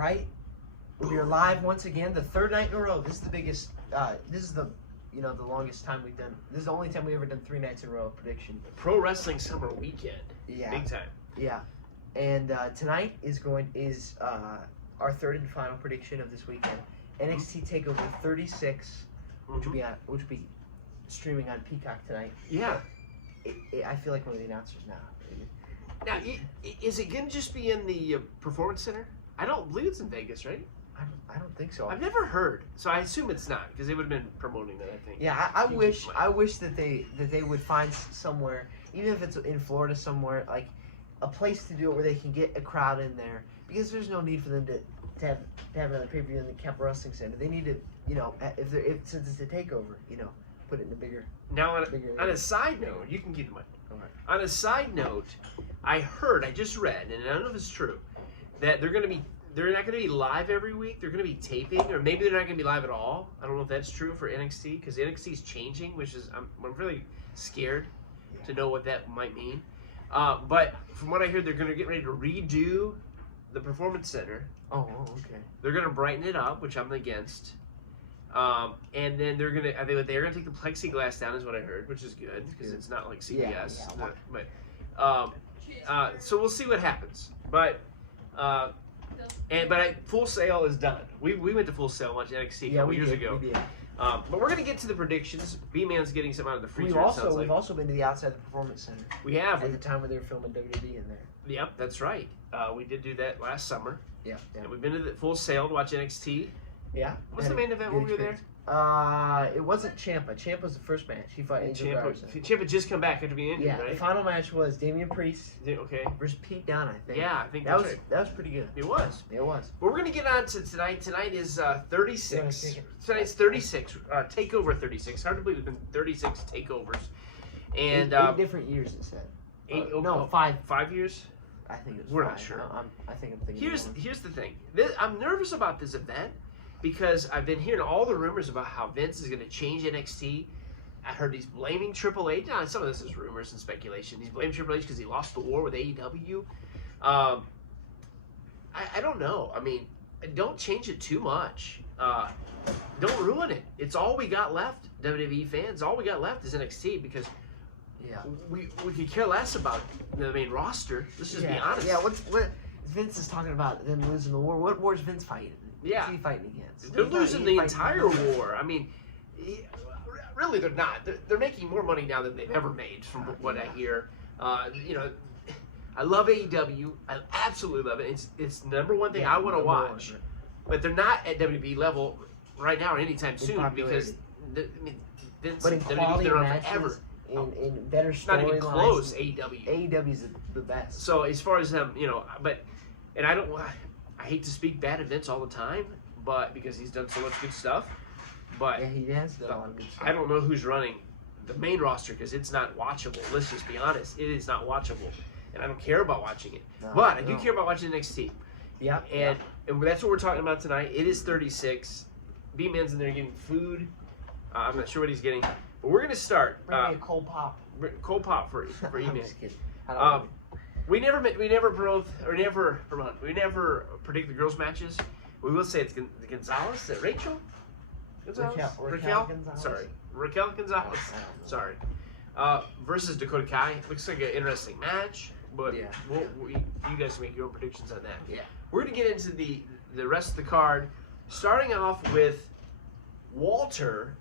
right? We are live once again, the third night in a row. This is the biggest. This is the longest time we've done. This is the only time we've ever done 3 nights in a row of prediction. Pro Wrestling Summer Weekend. Yeah. Big time. Yeah. And tonight is our third and final prediction of this weekend. NXT Takeover 36, which will be streaming on Peacock tonight. Yeah. I feel like one of the announcers now. Now, is it going to just be in the Performance Center? I don't believe it's in Vegas, right? I don't think so. I've never heard, so I assume it's not because they would have been promoting that. I think. Yeah, I wish that they would find somewhere, even if it's in Florida somewhere, like a place to do it where they can get a crowd in there, because there's no need for them to have another pay-per-view in the Capital Wrestling Center. They need to, since it's a takeover, put it in a bigger. Now, on a side note, you can keep the mic. All right. On a side note, I just read, and I don't know if it's true, that they're not going to be live every week. They're going to be taping, or maybe they're not going to be live at all. I don't know if that's true for NXT, because NXT is changing, which is I'm really scared to know what that might mean. But from what I heard, they're going to get ready to redo the Performance Center. Oh, okay. They're going to brighten it up, which I'm against. And then they're going to take the plexiglass down, is what I heard, which is good because it's not like CBS. Yeah. So we'll see what happens. But full sale is done. We went to full sale much NXT a couple years ago. We did. But we're gonna get to the predictions. B-Man's getting some out of the freezer. We've also been to the outside the Performance Center. We have at the time when they were filming WWE in there. Yep, that's right. We did do that last summer. Yeah. And we've been to the full sale to watch NXT. Yeah. What's the main event when we were there? It wasn't Ciampa. Ciampa was the first match. He fought Angel Garza. Ciampa just come back after being injured, right? The final match was Damian Priest versus Pete Dunne, I think. Yeah, I think that was pretty good. It was. It was. But we're gonna get on to tonight. Tonight is 36. Tonight's 36. Takeover 36. Hard to believe it's been 36 takeovers. And 8 different years it said. 5. 5 years. I think it was. We're 5. not sure. I think I'm thinking. Here's the thing. I'm nervous about this event because I've been hearing all the rumors about how Vince is going to change NXT. I heard he's blaming Triple H. Now, some of this is rumors and speculation. He's blaming Triple H because he lost the war with AEW. I don't know. I mean, don't change it too much. Don't ruin it. It's all we got left, WWE fans. All we got left is NXT because we could care less about the main roster. Let's just be honest. Yeah, what Vince is talking about them losing the war. What war is Vince fighting? Yeah. What's he fighting against? They're losing the entire war. I mean, really, they're not. They're making more money now than they've ever made, from what I hear. I love AEW. I absolutely love it. It's the number one thing I want to watch. But they're not at WWE level right now or anytime soon because Vince and WWE's been around forever. In better storylines. Not even close. AEW. AEW's the best. So as far as them, and I hate to speak bad of Vince all the time, but because he's done so much good stuff. But yeah, he has done a lot of good stuff. I don't know who's running the main roster because it's not watchable. Let's just be honest. It is not watchable. And I don't care about watching it. But I do care about watching NXT. Yeah. And that's what we're talking about tonight. It is 36. B-Man's in there getting food. I'm not sure what he's getting. But we're going to start. Bring me a cold pop. Cold pop for E-Man. I'm just kidding. We never predict the girls' matches. We will say it's Gonzalez. Is it Rachel? Gonzalez? Raquel Gonzalez. Sorry. Raquel Gonzalez. Sorry. Versus Dakota Kai. Looks like an interesting match. But you guys make your own predictions on that. Yeah. We're going to get into the rest of the card. Starting off with Walter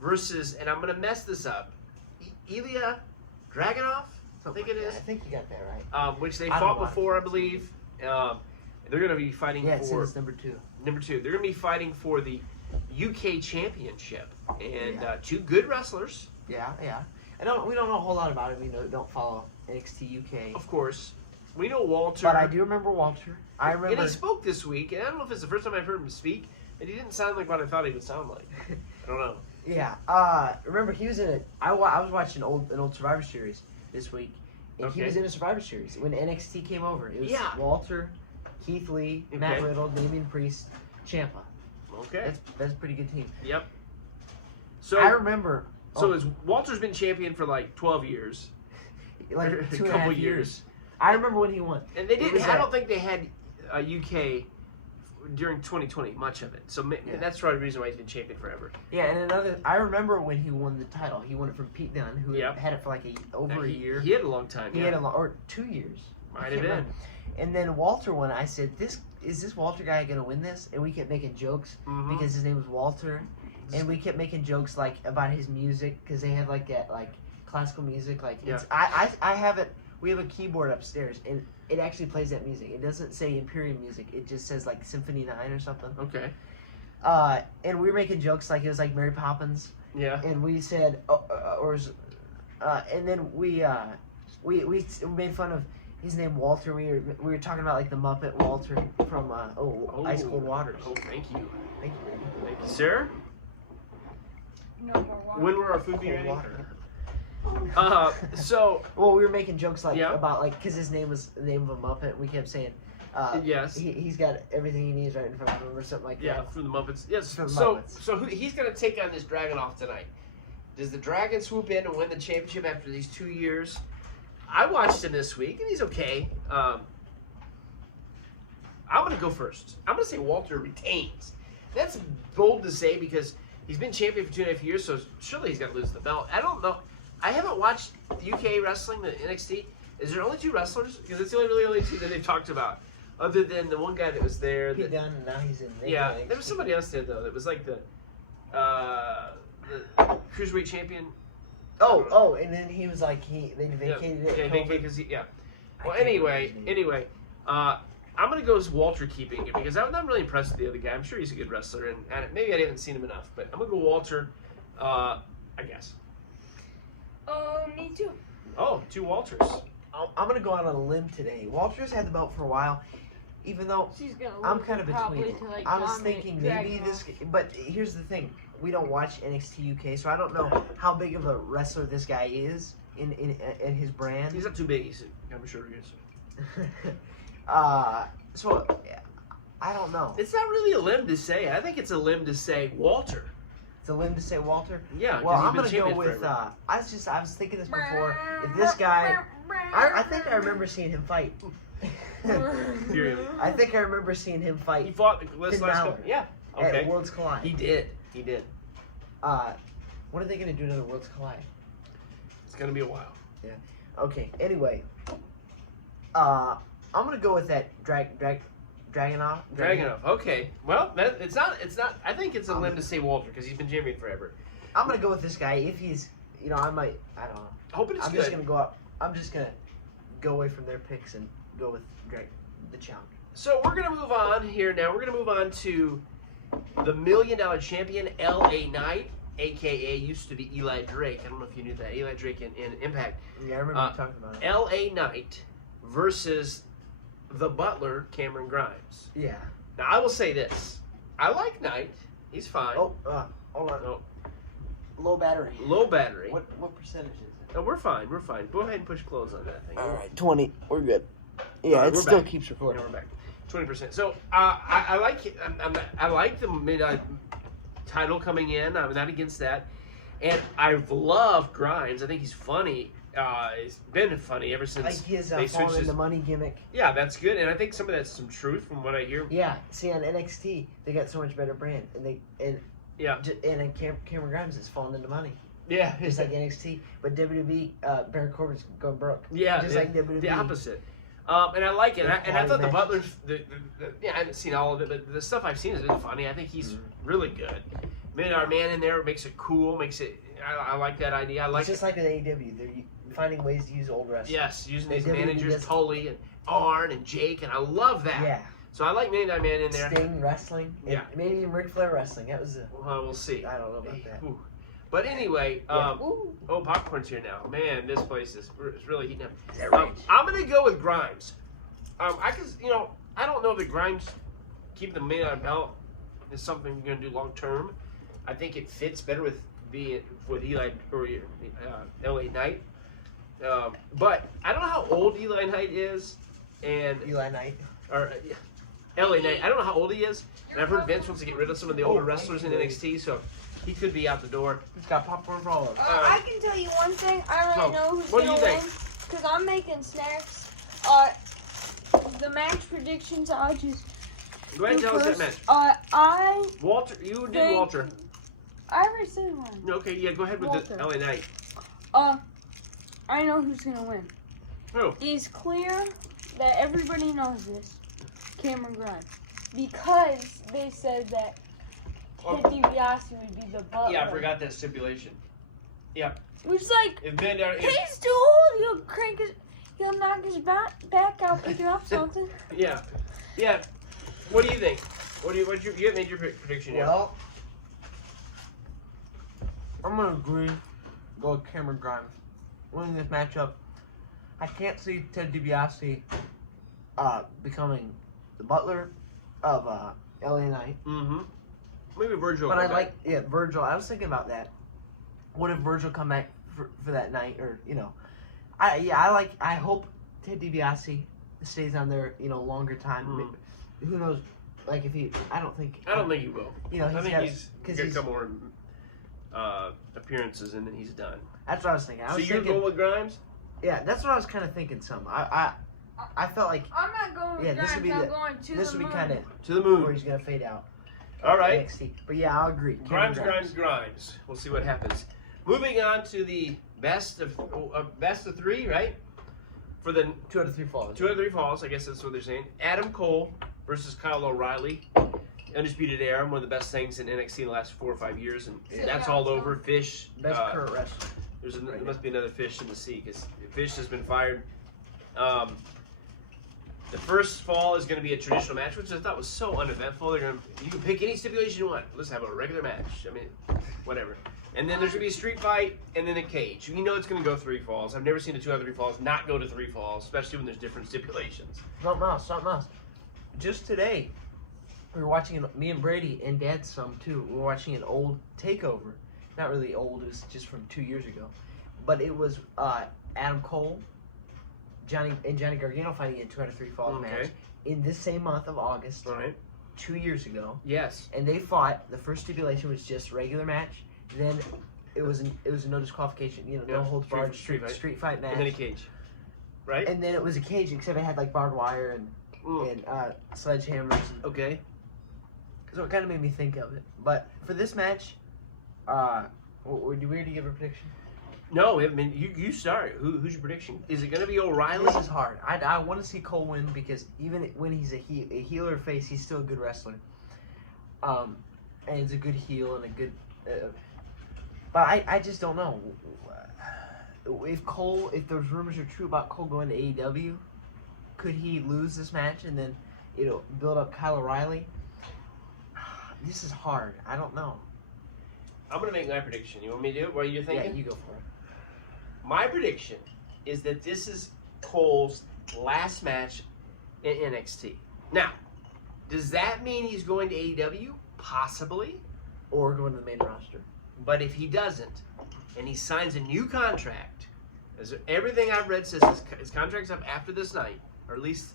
versus, and I'm going to mess this up, Ilya Dragunov? I think it is. I think you got that right. Which they fought before, I believe. They're going to be fighting for... it's number 2. Number 2. They're going to be fighting for the UK Championship. And 2 good wrestlers. Yeah. We don't know a whole lot about it. We don't follow NXT UK. Of course. We know Walter. But I do remember Walter. And he spoke this week, and I don't know if it's the first time I've heard him speak, and he didn't sound like what I thought he would sound like. I don't know. Yeah. Remember, he was in it. I was watching an old Survivor Series this week, and he was in a Survivor Series when NXT came over. It was Walter, Keith Lee, Matt Riddle, Damian Priest, Ciampa. Okay. That's a pretty good team. Yep. So I remember. So Walter's been champion for like 12 years. Like a 2.5 years. I remember when he won. And they didn't. I don't think they had a UK during 2020, much of it. So that's probably the reason why he's been champion forever. Yeah, and I remember when he won the title. He won it from Pete Dunne, who had it for like over a year. He had a long time. He had or 2 years. Might have been. Remember. And then Walter won. I said, is this Walter guy gonna win this? And we kept making jokes because his name was Walter, and we kept making jokes like about his music because they have like that like classical music. Like it's I have it. We have a keyboard upstairs, and it actually plays that music. It doesn't say Imperium music. It just says like Symphony 9 or something. Okay. And we were making jokes like it was like Mary Poppins. Yeah. And we said, and then we made fun of his name Walter. We were talking about like the Muppet Walter from Ice Cold Waters. Oh, thank you. Thank you, baby. Thank you, sir. No more water. When will our food be ready? Water. So well, we were making jokes like Yeah. about like because his name was the name of a Muppet. We kept saying, yes, he's got everything he needs right in front of him or something like yeah, that. from the Muppets. Yes. From the So Muppets. he's gonna take on this dragon off tonight. Does the dragon swoop in and win the championship after these 2 years? I watched him this week and he's okay. I'm gonna go first. I'm gonna say Walter retains. That's bold to say because he's been champion for 2.5 years, so surely he's gonna lose the belt. I don't know. I haven't watched UK wrestling, the NXT. Is there only 2 wrestlers? Because it's the only 2 that they've talked about, other than the one guy that was there. Pete Dunne, and now he's in. Yeah, there was somebody else there though. That was like the cruiserweight champion. Oh, and then he was like they vacated it. Yeah, vacated because Well, anyway, I'm gonna go as Walter keeping it because I'm not really impressed with the other guy. I'm sure he's a good wrestler, and maybe I haven't seen him enough, but I'm gonna go Walter. I guess. Me too. Oh, 2 Walters. I'm gonna go out on a limb today. Walter's had the belt for a while, even though She's gonna I'm lose kind of probably between. to, like, I was Dominic thinking maybe Dragunov. this, but here's the thing: we don't watch NXT UK, so I don't know how big of a wrestler this guy is in his brand. He's not too big. I'm sure he is. So I don't know. It's not really a limb to say. I think it's a limb to say Walter. It's a limb to say Walter. Yeah. Well, he's I'm been gonna go champion with. forever. I was thinking this before. If this guy, I think I remember seeing him fight. Really? I think I remember seeing him He fight fought Finn last Balor couple. Yeah. Okay. at Worlds Collide. He did. He did. What are they gonna do to the Worlds Collide? It's gonna be a while. Okay. Anyway, I'm gonna go with that Dragunov. Dragunov. Okay. Well, it's not. I think it's a limb to say Walter because he's been champion forever. I'm gonna go with this guy. If he's, I don't know. Hoping it's I'm good. just gonna go up. I'm just gonna go away from their picks and go with the champ. So we're gonna move on here now. We're gonna move on to the $1 Million Champion, LA Knight, aka used to be Eli Drake. I don't know if you knew that. Eli Drake in Impact. Yeah, I remember you talking about it. LA Knight versus the Butler, Cameron Grimes. Yeah. Now I will say this: I like Knight. He's fine. Oh, hold on. Oh. Low battery. Low battery. What percentage is it? No, we're fine. We're fine. Go ahead and push close on that thing. All right, 20. We're good. Yeah, All right, it we're still back. keeps Yeah, recording. we're back. 20%. So I like it. I like the title coming in. I'm not against that, and I've loved Grimes. I think he's funny. He's been funny ever since Like his they falling switched his. into money gimmick. Yeah, that's good, and I think some of that's some truth from what I hear. Yeah. See, on NXT, they got so much better brand, and Yeah. Cameron Grimes is falling into money, Yeah, just like NXT. But WWE, Baron Corbin's going broke. yeah, just like WWE. the opposite. And I like it. And I thought the Quality Butler's, I haven't seen all of it, but the stuff I've seen has been funny. I think he's really good. Our man in there makes it cool, I like that idea. I like It's just like with AEW, they're finding ways to use old wrestlers. yes, using these WWE managers, does- Tully and Arn and Jake, and I love that. Yeah. So I like Man in there. Sting wrestling. And Yeah. maybe even Ric Flair wrestling. That was We'll see. I don't know about that. Ooh. But anyway, Yeah. popcorn's here now. Man, this place is really heating up. Is that right? I'm gonna go with Grimes. I don't know that Grimes keeping the main on belt is something you're gonna do long term. I think it fits better with Eli or LA Knight. But I don't know how old Eli Knight is, and Eli Knight. LA Knight. I don't know how old he is, and I've heard Vince wants to get rid of some of the older Oh, wrestlers in thank you. NXT, so he could be out the door. He's got popcorn for all of us. I can tell you one thing. I already So, know who's what do gonna you win think? because I'm making snacks. The match predictions. Go ahead and tell us that match. I Walter, you did think- Walter. already said one. Okay, yeah, go ahead with the Walter. LA Knight. I know who's gonna win. Who? It's clear that everybody knows this. Cameron Grimes, because they said that Ted DiBiase would be the butler. Yeah, I forgot that stipulation. Which like If Ben Down, he's too old. He'll knock his back out picking up something. yeah. What do you think? You haven't made your prediction yet? Well, I'm gonna agree. Go with Cameron Grimes winning this matchup. I can't see Ted DiBiase becoming the butler of LA Knight. Mm-hmm. Maybe Virgil. But I okay. like, Virgil. I was thinking about that. What if Virgil come back for that night, or I hope Ted DiBiase stays on there, longer time. Mm. Who knows? Like if I don't think he will. I think he's got a couple more appearances and then he's done. That's what I was thinking. So you're going with Grimes? Yeah, that's what I was kind of thinking. I felt like I'm not going with this Grimes. would be I'm going to this the would be moon. kind of To the where moon. he's gonna fade out. All right. NXT. But yeah, I'll agree. Grimes. Cameron We'll see what happens. Moving on to the best of three, right? For the 2 out of 3 falls. 2 out of 3 falls, I guess that's what they're saying. Adam Cole versus Kyle O'Reilly. Undisputed Era, one of the best things in NXT in the last 4 or 5 years, and that's all over. Fish. Best current wrestler. There must be another fish in the sea because Fish has been fired. The first fall is going to be a traditional match, which I thought was so uneventful. You can pick any stipulation you want. Let's have a regular match. I mean, whatever. And then there's going to be a street fight and then a cage. You know it's going to go 3 falls. I've never seen a 2 out of 3 falls not go to 3 falls, especially when there's different stipulations. Something else. Just today, we were watching, me and Brady and Dad some too, we were watching an old Takeover. Not really old, it was just from 2 years ago. But it was Adam Cole, Johnny Gargano fighting in 2 out of 3 falls match in this same month of August, Right. 2 years ago. Yes. And they fought. The first stipulation was just regular match. Then it was a no disqualification, no holds barred street fight match. And then a cage. Right? And then it was a cage, except it had like barbed wire and sledgehammers. Okay. So it kind of made me think of it. But for this match, do we already give a prediction? No, I mean, you start. Who's your prediction? Is it going to be O'Reilly? This is hard. I want to see Cole win because even when he's a heel or face, he's still a good wrestler. And he's a good heel and a good. But I just don't know. If those rumors are true about Cole going to AEW, could he lose this match and then build up Kyle O'Reilly? This is hard. I don't know. I'm going to make my prediction. You want me to do it? What are you thinking? Yeah, you go for it. My prediction is that this is Cole's last match in NXT. Now, does that mean he's going to AEW? Possibly. Or going to the main roster. But if he doesn't, and he signs a new contract, as everything I've read says his contract's up after this night, or at least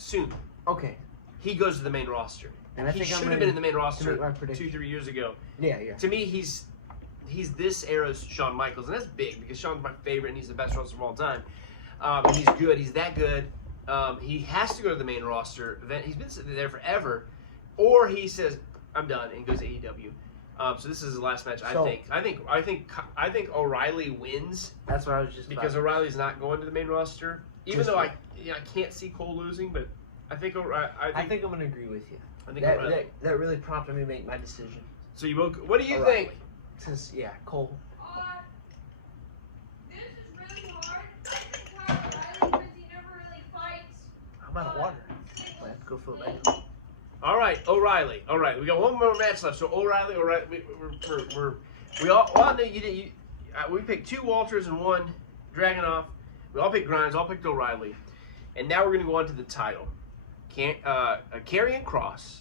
soon. Okay. He goes to the main roster. And I He think I'm should have ready been in the main to roster make my prediction. 2-3 years ago. Yeah. To me, he's this era's Shawn Michaels, and that's big because Shawn's my favorite, and he's the best wrestler of all time. And he's good. He's that good. He has to go to the main roster. He's been sitting there forever, or he says, "I'm done," and goes to AEW. So this is his last match. I think O'Reilly wins. That's what I was just because O'Reilly's not going to the main roster. Even though I can't see Cole losing, but I think I'm going to agree with you. I think that really prompted me to make my decision. So you both. What do you O'Reilly. think? Since Cole. This is really hard. I think Kyle O'Reilly, because he never really fights. How about a water? Let's go fill it back. All right, O'Reilly. All right, we got one more match left. So O'Reilly. We all know you did. We picked 2 Walters and 1 Dragunov. We all picked Grimes. All picked O'Reilly. And now we're going to go on to the title. Karrion Kross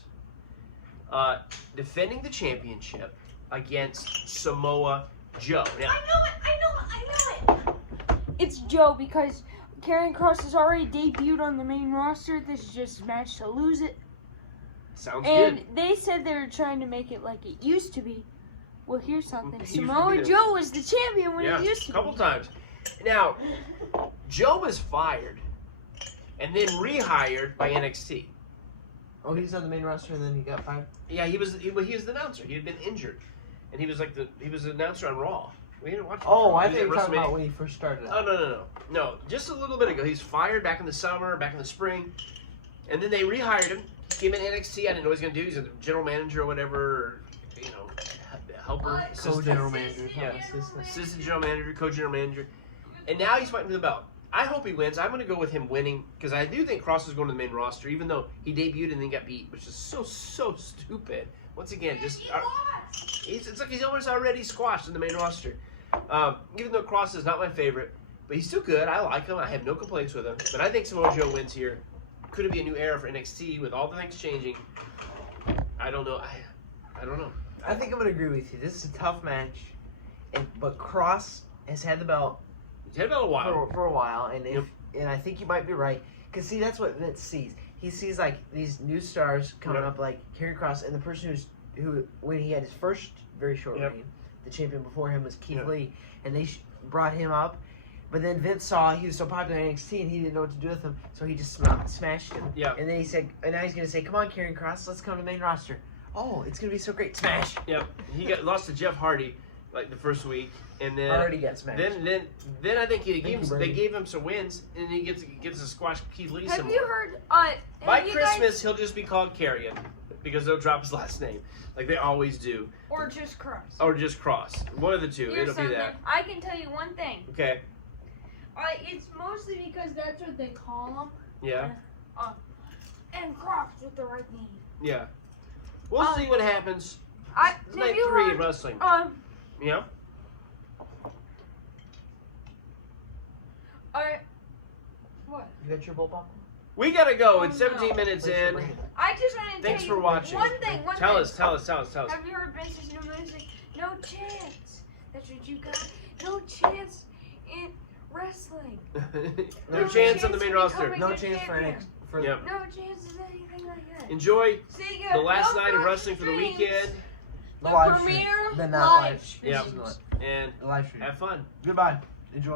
defending the championship against Samoa Joe. Now, I know it. It's Joe because Karrion Kross has already debuted on the main roster. This is just a match to lose it. sounds And good. they said they were trying to make it like it used to be. Well, here's something. It used to Samoa be Joe was the champion when Yeah, it used to a couple be. times. Now, Joe was fired and then rehired by NXT. Oh, he's on the main roster and then he got fired? Yeah, he was the announcer. He had been injured, and he was the announcer on Raw. We didn't watch. Oh, I He was thought you were at talking WrestleMania. about when he first started Oh, out. no. Just a little bit ago. He's fired back in the summer, back in the spring, and then they rehired him. He came in NXT. I didn't know what he was gonna do. He's a general manager or whatever, or, helper, assistant. Co-general manager. Yeah. Assistant. Assistant general manager, co-general manager, and now he's fighting for the belt. I hope he wins. I'm going to go with him winning because I do think Cross is going to the main roster, even though he debuted and then got beat, which is so stupid. Once again, it's like he's almost already squashed in the main roster. Even though Cross is not my favorite, but he's still good. I like him. I have no complaints with him. But I think Samoa Joe wins here. Could it be a new era for NXT with all the things changing? I don't know. I don't know. I think I'm going to agree with you. This is a tough match, but Cross has had the belt He's had about a while. for a while, and I think you might be right. Because, see, that's what Vince sees. He sees, like, these new stars coming up, like Karrion Kross, and the person who, when he had his first very short reign, the champion before him was Keith Lee, and they brought him up. But then Vince saw he was so popular in NXT, and he didn't know what to do with him, so he just smashed him. Yeah. And then he said, and now he's going to say, come on, Karrion Kross, let's come to the main roster. Oh, it's going to be so great. Smash. Yep. He lost to Jeff Hardy like the first week, and then Already got smashed. Then I think they Brady. gave him some wins, and he gets to squash Keith Lee some Have more. you heard? By have you Christmas, guys, he'll just be called Carrion because they'll drop his last name like they always do, or just Cross. or just Cross. One of the two. Here's It'll be that. I can tell you one thing. Okay. It's mostly because that's what they call him. Yeah. And Cross with the right name. Yeah. We'll see what happens. Have Night you 3 heard? of wrestling. Yeah. What? You got your bull popcorn? We gotta go. Oh, It's 17 no. minutes Wait, in. wait. I just want to Thanks tell you for watching. one thing. Tell us. Have you heard Vince's new music? No chance. That's what you got. No chance in wrestling. No chance on the main roster. No chance for NXT. Yep. No chance of anything like that. Enjoy See ya. the last No night of more wrestling for the streams. weekend, The The live stream. premiere The not live live. stream. Yep. and The live stream. have fun. Goodbye. Enjoy.